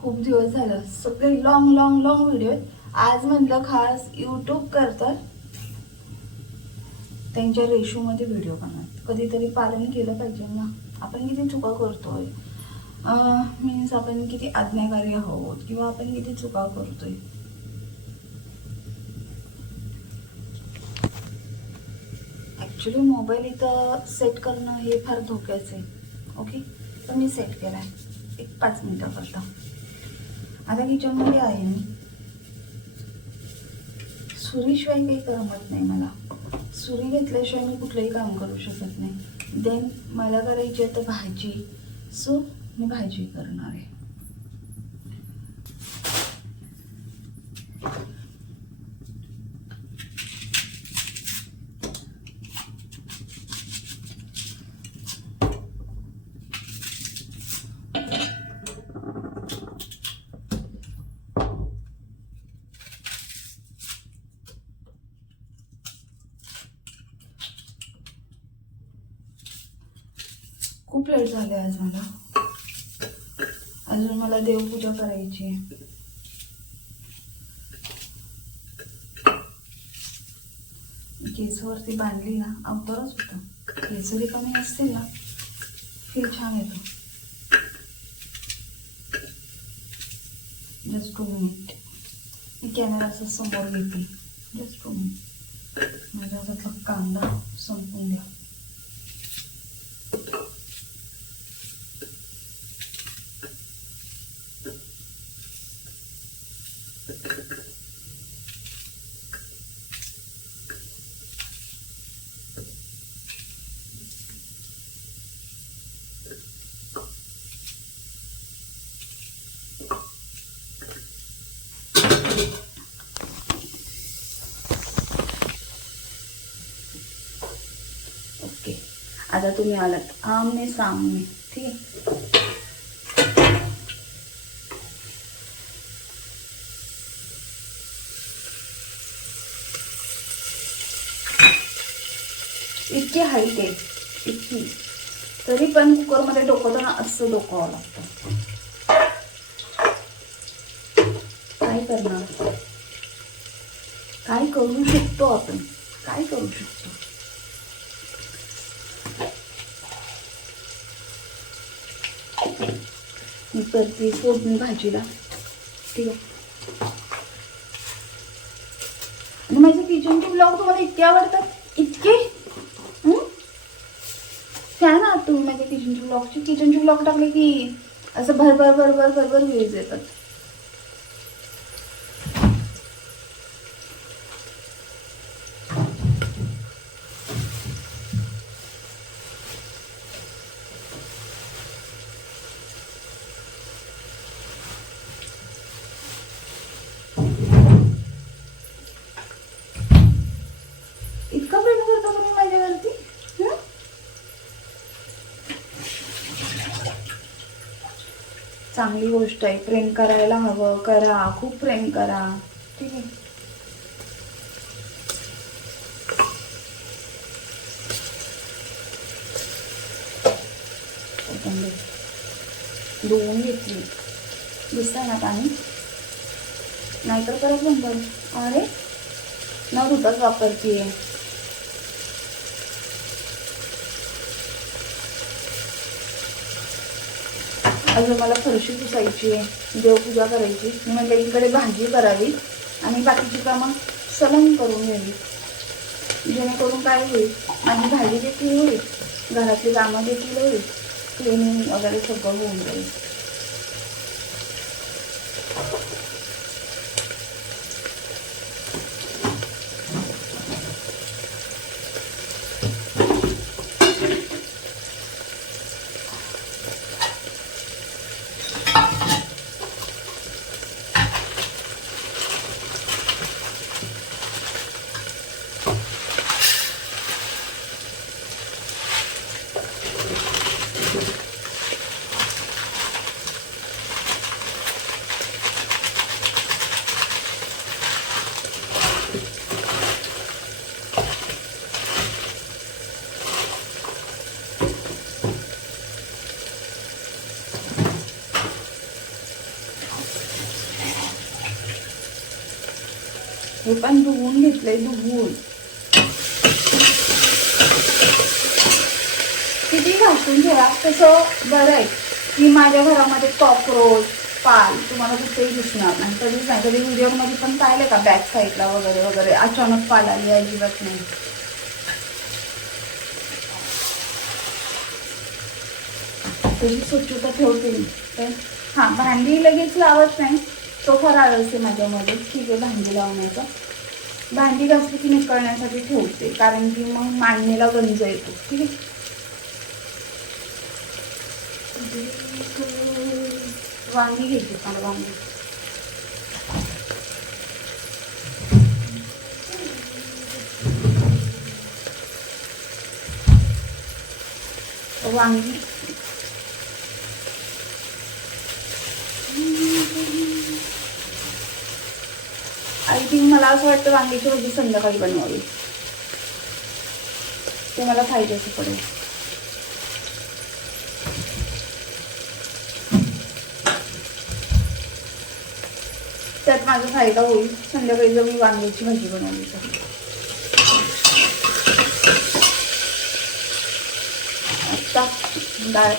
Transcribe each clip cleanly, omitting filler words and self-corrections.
खूप दिवस झालं सगळे लॉंग लॉंग लॉंग व्हिडिओ आहेत. आज म्हटलं खास यूट्यूब करतात त्यांच्या रेशोमध्ये व्हिडिओ बनवत. कधीतरी पालन केलं पाहिजे ना. आपण किती चुका करतोय, मीन्स आपण किती आज्ञाकारी आहोत किंवा आपण किती चुका करतोय. ॲक्च्युली मोबाईल इथं सेट करणं हे फार धोक्याचं आहे. ओके, तर मी सेट केला आहे एक 5 मिनिटाकरता. आता किचनमध्ये आहे मी. सुरीशिवाय काही करमत नाही मला. सुरी घेतल्याशिवाय मी कुठलंही काम करू शकत नाही. देन मला करायची आहे तर भाजी, सो मी भाजी करणार आहे. खूप लेट झाले आज मला. अजून मला देवपूजा करायची आहे. केसवरती बांधली ना अवतारच होतं. केस जरी कमी असतील ना फील छान येतो. Just 2 minute. मी कॅमेरा असं समोर घेते. Just 2 minute. माझ्या हातातला कांदा संपून द्या. ओके, आता तुम्ही आलात आमने सामने. ठीक आहे. इतकी हाईट आहे इतकी, तरी पण कुकरमध्ये डोकवताना असं डोकावं लागतं. काय करणार, काय करू शकतो आपण, काय करू शकतो. मी करते फोडणी भाजीला. ठीक आहे. आणि माझे किचनचे ब्लॉग तुम्हाला इतके आवडतात, इतके छान आहात तुम्ही माझ्या किचनचे ब्लॉगचे. किचनचे ब्लॉग टाकले की असं भरभर भरभर भरभर व्ह्यूज येतात. इतका प्रेम करता तुम्ही माझ्यावरती. चांगली गोष्ट आहे. प्रेम करायला हवं, करा, खूप प्रेम करा. ठीक आहे. धुवून घेतली. दिसतंय ना पाणी, नाहीतर परत बंद. अरे न धुताच वापरतीये. अजून मला फरशी पुसायची आहे, देवपूजा करायची. मी म्हटलं इकडे भाजी करावी आणि बाकीची कामं सलंग करून घ्यावी. जेणेकरून काय होईल, माझी भाजी देखील होईल, घरातली कामं देखील होईल, क्लिनिंग वगैरे सगळं होऊन जाईल. हे पण धुवून घेतलंय, धुवून. किती घासून ठेवा तसं बरं आहे की माझ्या घरामध्ये कॉकरोच पाल तुम्हाला कुठेही दिसणार नाही, कधीच नाही. कधी व्हिडिओमध्ये पण पाहिलं का बॅक साईडला वगैरे वगैरे अचानक पाल आली, अजिबात नाही. तशी स्वच्छता ठेवते मी. तर हां, भांडी लगेच लावत नाही, तो फराळ असते माझ्यामध्ये. ठीक आहे, भांडी लावण्याचा. भांडी घासली की निकळण्यासाठी ठेवते, कारण की मग मांडणीला गंज येतो. ठीक आहे. वांगी घ्यायची मला, वांगी. वांगी आय थिंक मला असं वाटतं वांग्याची भाजी संध्याकाळी बनवावी, ते मला खायचं असं पडेल. त्यात माझा फायदा होईल संध्याकाळी जर मी वांग्याची भाजी बनवली तर. आता डाळ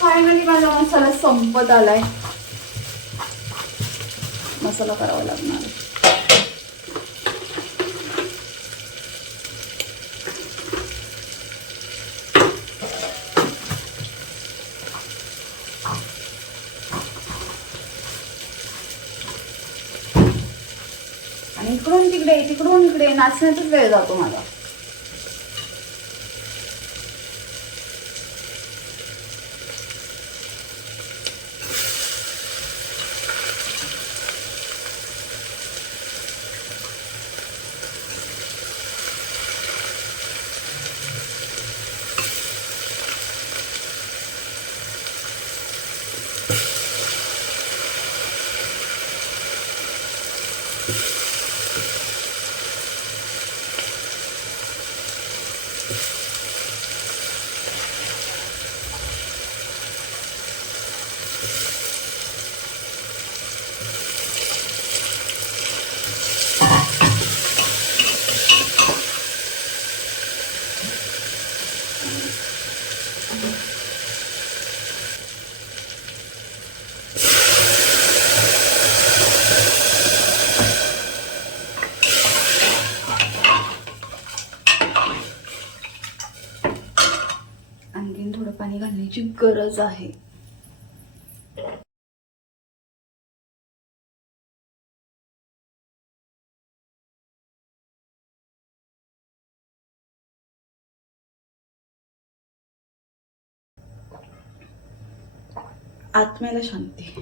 फायनली माझा मसाला संपत आलाय. मसाला करावा लागणार. आणि इकडून तिकडे तिकडून इकडे नाचण्यातच वेळ जातो माझा. आणखीन थोडं पाणी घालण्याची गरज आहे. आत्म्याला शांती.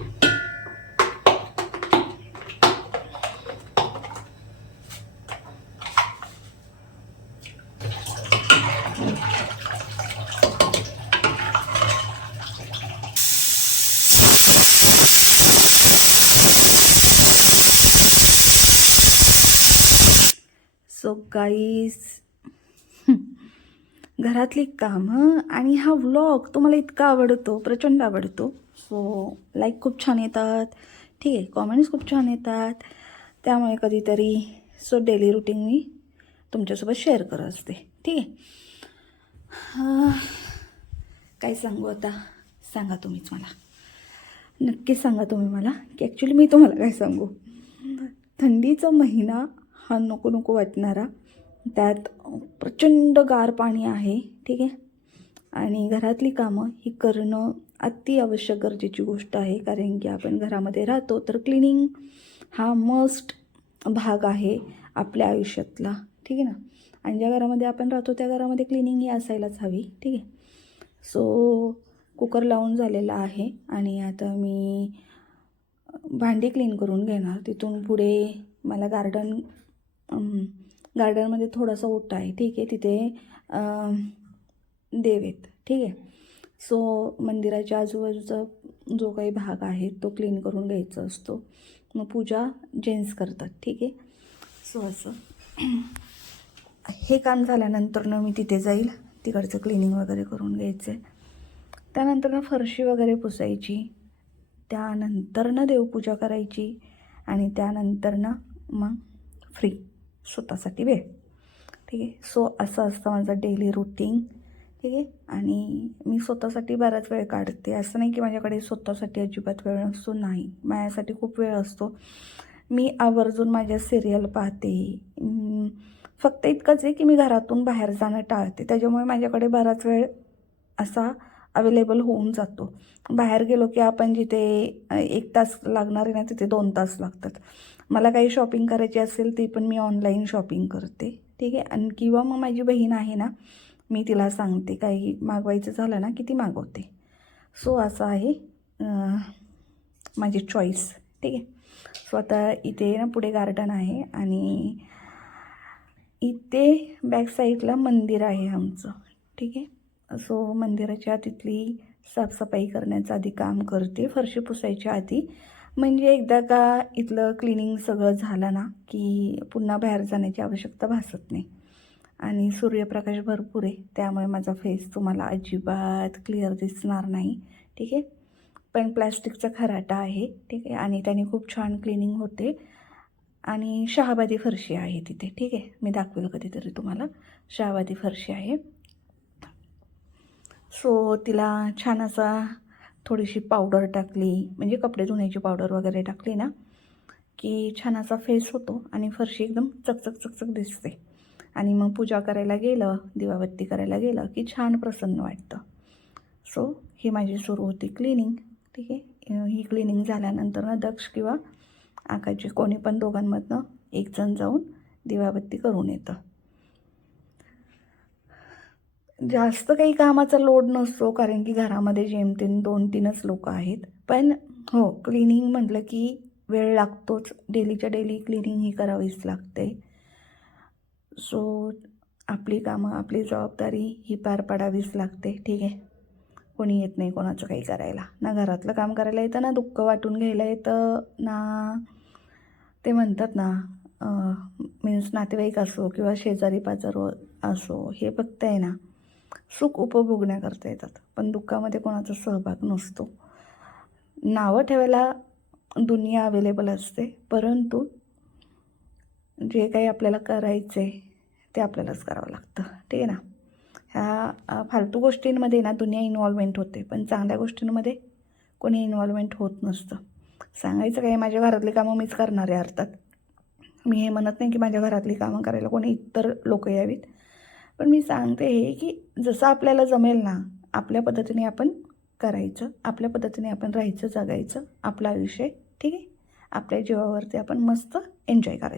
सो गाईज, घरातली कामं आणि हा व्लॉग तुम्हाला इतका आवडतो, प्रचंड आवडतो. सो लाईक खूप छान येतात, ठीक आहे, कॉमेंट्स खूप छान येतात. त्यामुळे कधीतरी डेली रुटीन मी तुमच्यासोबत शेअर करत असते. ठीक आहे. काय सांगू आता, सांगा तुम्हीच मला, नक्कीच सांगा तुम्ही मला की ॲक्च्युली मी तुम्हाला काय सांगू. थंडीचा महिना हा नको नको वाटणारा, त्यात प्रचंड गार पाणी आहे. ठीक आहे. आणि घरातली कामं ही करणं अति आवश्यक गरजेची गोष्ट आहे, कारण की आपण घरामध्ये राहतो तर क्लिनिंग हा मस्ट भाग आहे आपल्या आयुष्यातला. ठीक आहे ना. आणि ज्या घरामध्ये आपण राहतो त्या घरामध्ये क्लिनिंग ही असायलाच हवी. ठीक आहे. सो कुकर लावून झालेला आहे आणि आता मी भांडी क्लीन करून घेणार. तिथून पुढे मला गार्डनमध्ये थोडासा ओटा आहे. ठीक आहे. तिथे देव आहेत. ठीक आहे. सो मंदिराच्या आजूबाजूचा जो काही भाग आहे तो क्लीन करून घ्यायचा असतो. मग पूजा जेंट्स करतात. ठीक आहे. सो असं हे काम झाल्यानंतर ना मी तिथे जाईल, तिकडचं क्लिनिंग वगैरे करून घ्यायचं. त्यानंतर ना फरशी वगैरे पुसायची, त्यानंतर ना देवपूजा करायची आणि त्यानंतर ना मग फ्री स्वतःसाठी वेळ. ठीक आहे. सो असं असतं माझं डेली रुटीन. ठीक आहे. आणि मी स्वतःसाठी बराच वेळ काढते. असं नाही की माझ्याकडे स्वतःसाठी अजिबात वेळ नसतो, नाही, माझ्यासाठी खूप वेळ असतो. मी आवर्जून माझ्या सिरियल पाहते. फक्त इतकंच आहे की मी घरातून बाहेर जाणं टाळते, त्याच्यामुळे माझ्याकडे बराच वेळ असा अवेलेबल होऊन जातो. बाहेर गेलो की आपण जिथे 1 तास लागणार आहे ना, तिथे 2 तास लागतात. मला काही शॉपिंग करायची असेल ती पण मी ऑनलाईन शॉपिंग करते. ठीक आहे. आणि किंवा मग माझी बहीण आहे ना, मी तिला सांगते काही मागवायचं झालं ना की ती मागवते. सो असं आहे माझी चॉईस. ठीक आहे. सो आता इथे ना पुढे गार्डन आहे आणि इथे बॅक साईडला मंदिर आहे आमचं. ठीक आहे. सो मंदिराच्या तिथली साफसफाई करण्याचं आधी काम करते, फरशी पुसायच्या आधी. म्हणजे एकदा का इथलं क्लिनिंग सगळं झालं ना की पुन्हा बाहेर जाण्याची आवश्यकता भासत नाही. आणि सूर्यप्रकाश भरपूर आहे, त्यामुळे माझा फेस तुम्हाला अजिबात क्लिअर दिसणार नाही. ठीक आहे. पण प्लॅस्टिकचा खराटा आहे. ठीक आहे. आणि त्याने खूप छान क्लिनिंग होते. आणि शहाबादी फरशी आहे तिथे. ठीक आहे. मी दाखवेल कधीतरी तुम्हाला. शहाबादी फरशी आहे. सो तिला छान असा थोडीशी पावडर टाकली, म्हणजे कपडे धुण्याची पावडर वगैरे टाकली ना की छान असा फेस होतो आणि फरशी एकदम चकचक चकचक दिसते. आणि मग पूजा करायला गेलं, दिवाबत्ती करायला गेलं की छान प्रसन्न वाटतं. सो ही माझी सुरू होती क्लिनिंग. ठीक आहे. ही क्लिनिंग झाल्यानंतर ना दक्ष किंवा आकाशी कोणी पण दोघांमधनं एकजण जाऊन दिवाबत्ती करून येतं. जास्त काही कामाचा लोड नसतो, कारण की घरामध्ये जेमतेम 2-3च लोक आहेत. पण हो, क्लिनिंग म्हटलं की वेळ लागतोच. डेलीच्या डेली क्लिनिंग ही करावीच लागते. सो आपली कामं, आपली जबाबदारी ही पार पाडावीच लागते. ठीक आहे. कोणी येत नाही कोणाचं काही करायला. ना घरातलं काम करायला येतं, ना दुःख वाटून घ्यायला येतं, ना ते म्हणतात ना मीन्स नातेवाईक असो किंवा शेजारी पाजारी असो, हे फक्त आहे ना सुख उपभोगण्याकरता येतात, पण दुःखामध्ये कोणाचा सहभाग नसतो. नावं ठेवायला दुनिया अवेलेबल असते, परंतु जे काही आपल्याला करायचं आहे ते आपल्यालाच करावं लागतं. ठीक आहे ना. ह्या फालतू गोष्टींमध्ये ना दुनिया इन्व्हॉल्वमेंट होते, पण चांगल्या गोष्टींमध्ये कोणी इन्व्हॉल्वमेंट होत नसतं. सांगायचं काय, माझ्या घरातली कामं मीच करणार आहे अर्थात. मी हे म्हणत नाही की माझ्या घरातली कामं करायला कोणी इतर लोक यावीत, पण मी सांगते हे की जसं आपल्याला जमेल ना, आपल्या पद्धतीने आपण करायचं, आपल्या पद्धतीने आपण राहायचं, जगायचं आपलं आयुष्य. ठीक आहे. आपल्या जीवावरती आपण मस्त एन्जॉय करायचं.